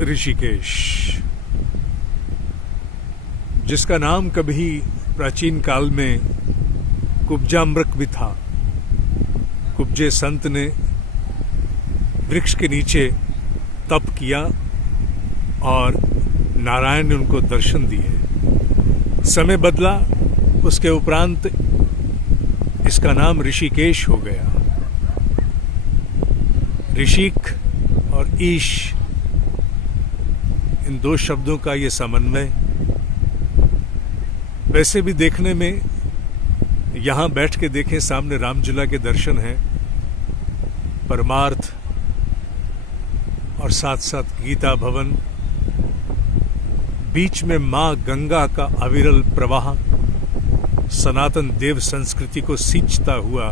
ऋषिकेश, जिसका नाम कभी प्राचीन काल में कुब्जाम्रक भी था। कुब्जे संत ने वृक्ष के नीचे तप किया और नारायण ने उनको दर्शन दिए। समय बदला, उसके उपरांत इसका नाम ऋषिकेश हो गया। ऋषिक और ईश, इन दो शब्दों का ये समन्वय वैसे भी देखने में, यहां बैठ के देखें, सामने रामझूला के दर्शन हैं, परमार्थ और साथ साथ गीता भवन, बीच में मां गंगा का अविरल प्रवाह सनातन देव संस्कृति को सींचता हुआ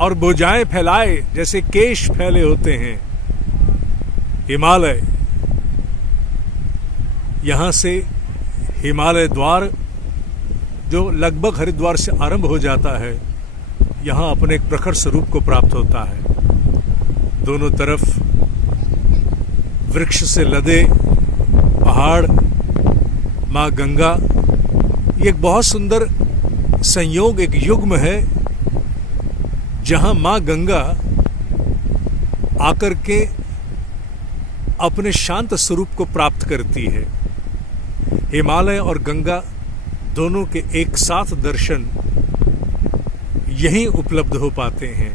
और भुजाएं फैलाए जैसे केश फैले होते हैं हिमालय। यहां से हिमालय द्वार जो लगभग हरिद्वार से आरंभ हो जाता है, यहां अपने एक प्रखर स्वरूप को प्राप्त होता है। दोनों तरफ वृक्ष से लदे पहाड़, मां गंगा, ये एक बहुत सुंदर संयोग, एक युग्म है जहां मां गंगा आकर के अपने शांत स्वरूप को प्राप्त करती है। हिमालय और गंगा दोनों के एक साथ दर्शन यहीं उपलब्ध हो पाते हैं।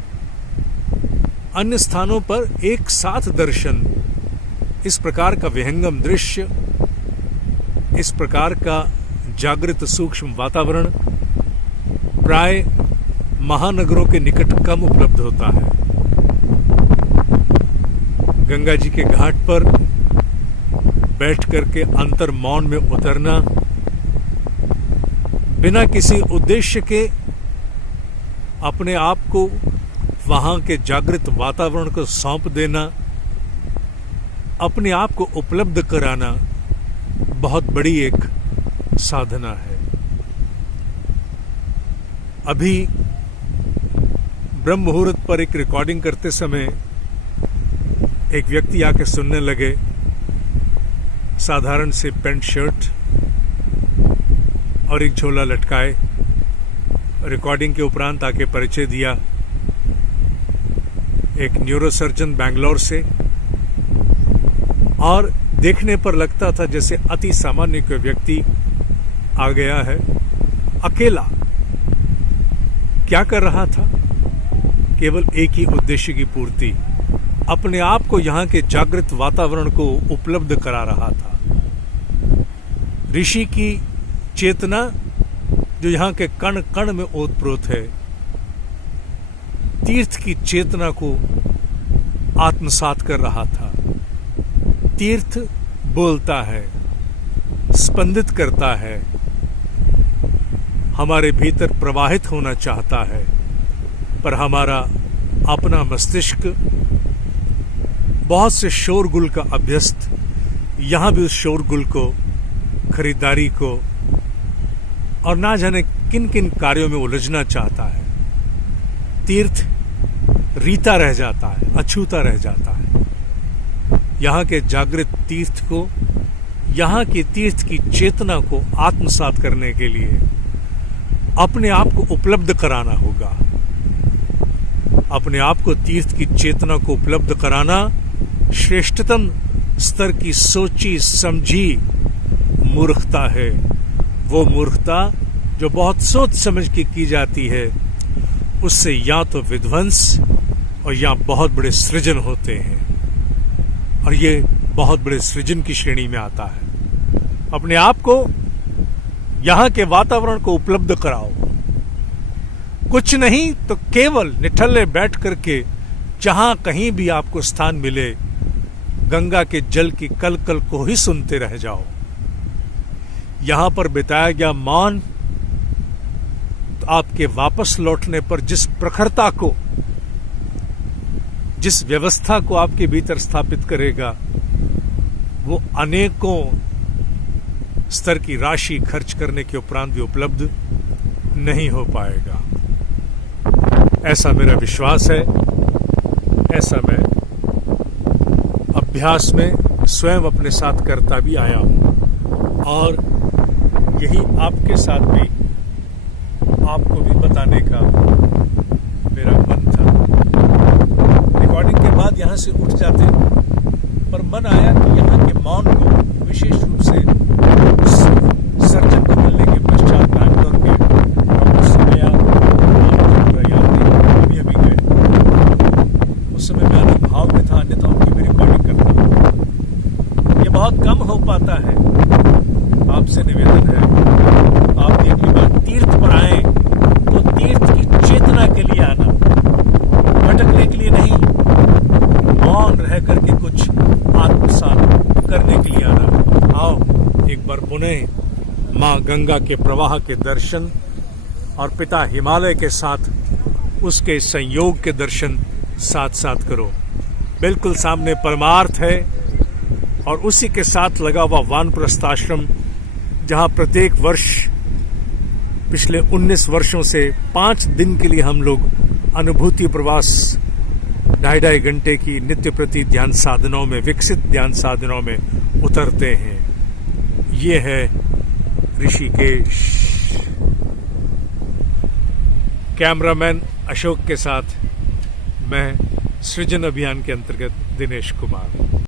अन्य स्थानों पर एक साथ दर्शन, इस प्रकार का विहंगम दृश्य, इस प्रकार का जागृत सूक्ष्म वातावरण प्राय महानगरों के निकट कम उपलब्ध होता है। गंगा जी के घाट पर बैठ करके अंतर मौन में उतरना, बिना किसी उद्देश्य के अपने आप को वहां के जागृत वातावरण को सौंप देना, अपने आप को उपलब्ध कराना बहुत बड़ी एक साधना है। अभी ब्रह्म मुहूर्त पर एक रिकॉर्डिंग करते समय एक व्यक्ति आके सुनने लगे, साधारण से पैंट शर्ट और एक झोला लटकाए। रिकॉर्डिंग के उपरांत आके परिचय दिया, एक न्यूरोसर्जन बैंगलोर से, और देखने पर लगता था जैसे अति सामान्य कोई व्यक्ति आ गया है, अकेला। क्या कर रहा था? केवल एक ही उद्देश्य की पूर्ति, अपने आप को यहाँ के जागृत वातावरण को उपलब्ध करा रहा था। ऋषि की चेतना जो यहाँ के कण कण में ओतप्रोत है, तीर्थ की चेतना को आत्मसात कर रहा था। तीर्थ बोलता है, स्पंदित करता है, हमारे भीतर प्रवाहित होना चाहता है, पर हमारा अपना मस्तिष्क बहुत से शोरगुल का अभ्यस्त यहां भी उस शोरगुल को, खरीदारी को और ना जाने किन किन कार्यों में उलझना चाहता है। तीर्थ रीता रह जाता है, अछूता रह जाता है। यहाँ के जागृत तीर्थ को, यहाँ की तीर्थ की चेतना को आत्मसात करने के लिए अपने आप को उपलब्ध कराना होगा। अपने आप को तीर्थ की चेतना को उपलब्ध कराना श्रेष्ठतम स्तर की सोची समझी मूर्खता है। वो मूर्खता जो बहुत सोच समझ के की जाती है, उससे या तो विध्वंस और या बहुत बड़े सृजन होते हैं, और ये बहुत बड़े सृजन की श्रेणी में आता है। अपने आप को, यहाँ के वातावरण को उपलब्ध कराओ। कुछ नहीं तो केवल निठल्ले बैठ करके जहां कहीं भी आपको स्थान मिले, गंगा के जल की कलकल को ही सुनते रह जाओ। यहां पर बिताया गया मौन तो आपके वापस लौटने पर जिस प्रखरता को, जिस व्यवस्था को आपके भीतर स्थापित करेगा, वो अनेकों स्तर की राशि खर्च करने के उपरांत भी उपलब्ध नहीं हो पाएगा। ऐसा मेरा विश्वास है, ऐसा मैं अभ्यास में स्वयं अपने साथ करता भी आया हूँ और यही आपके साथ भी आपको भी बताने का मेरा मन था। रिकॉर्डिंग के बाद यहाँ से उठ जाते पर मन आया कि यहाँ के मौन को विशेष रूप से उस सर्जन को मिलने के पश्चात बैंगलोर के डॉक्टर समया अभी गए। उस समय मैं अलग भाव में था, अन्यथा उनकी भी रिकॉर्डिंग करता। ये बहुत कम हो पाता है। आपसे निवेदन है, आप अगली बार तीर्थ पर आए तो तीर्थ की चेतना के लिए आना, भटकने के लिए नहीं, मौन रह करके कुछ आत्मसात करने के लिए आना। आओ एक बार पुनः माँ गंगा के प्रवाह के दर्शन और पिता हिमालय के साथ उसके संयोग के दर्शन साथ साथ करो। बिल्कुल सामने परमार्थ है और उसी के साथ लगा हुआ वानप्रस्थ आश्रम, जहां प्रत्येक वर्ष पिछले 19 वर्षों से 5 दिन के लिए हम लोग अनुभूति प्रवास 2.5 घंटे की नित्य प्रति ध्यान साधनाओं में, विकसित ध्यान साधनाओं में उतरते हैं। ये है ऋषिकेश। कैमरामैन अशोक के साथ मैं सृजन अभियान के अंतर्गत दिनेश कुमार।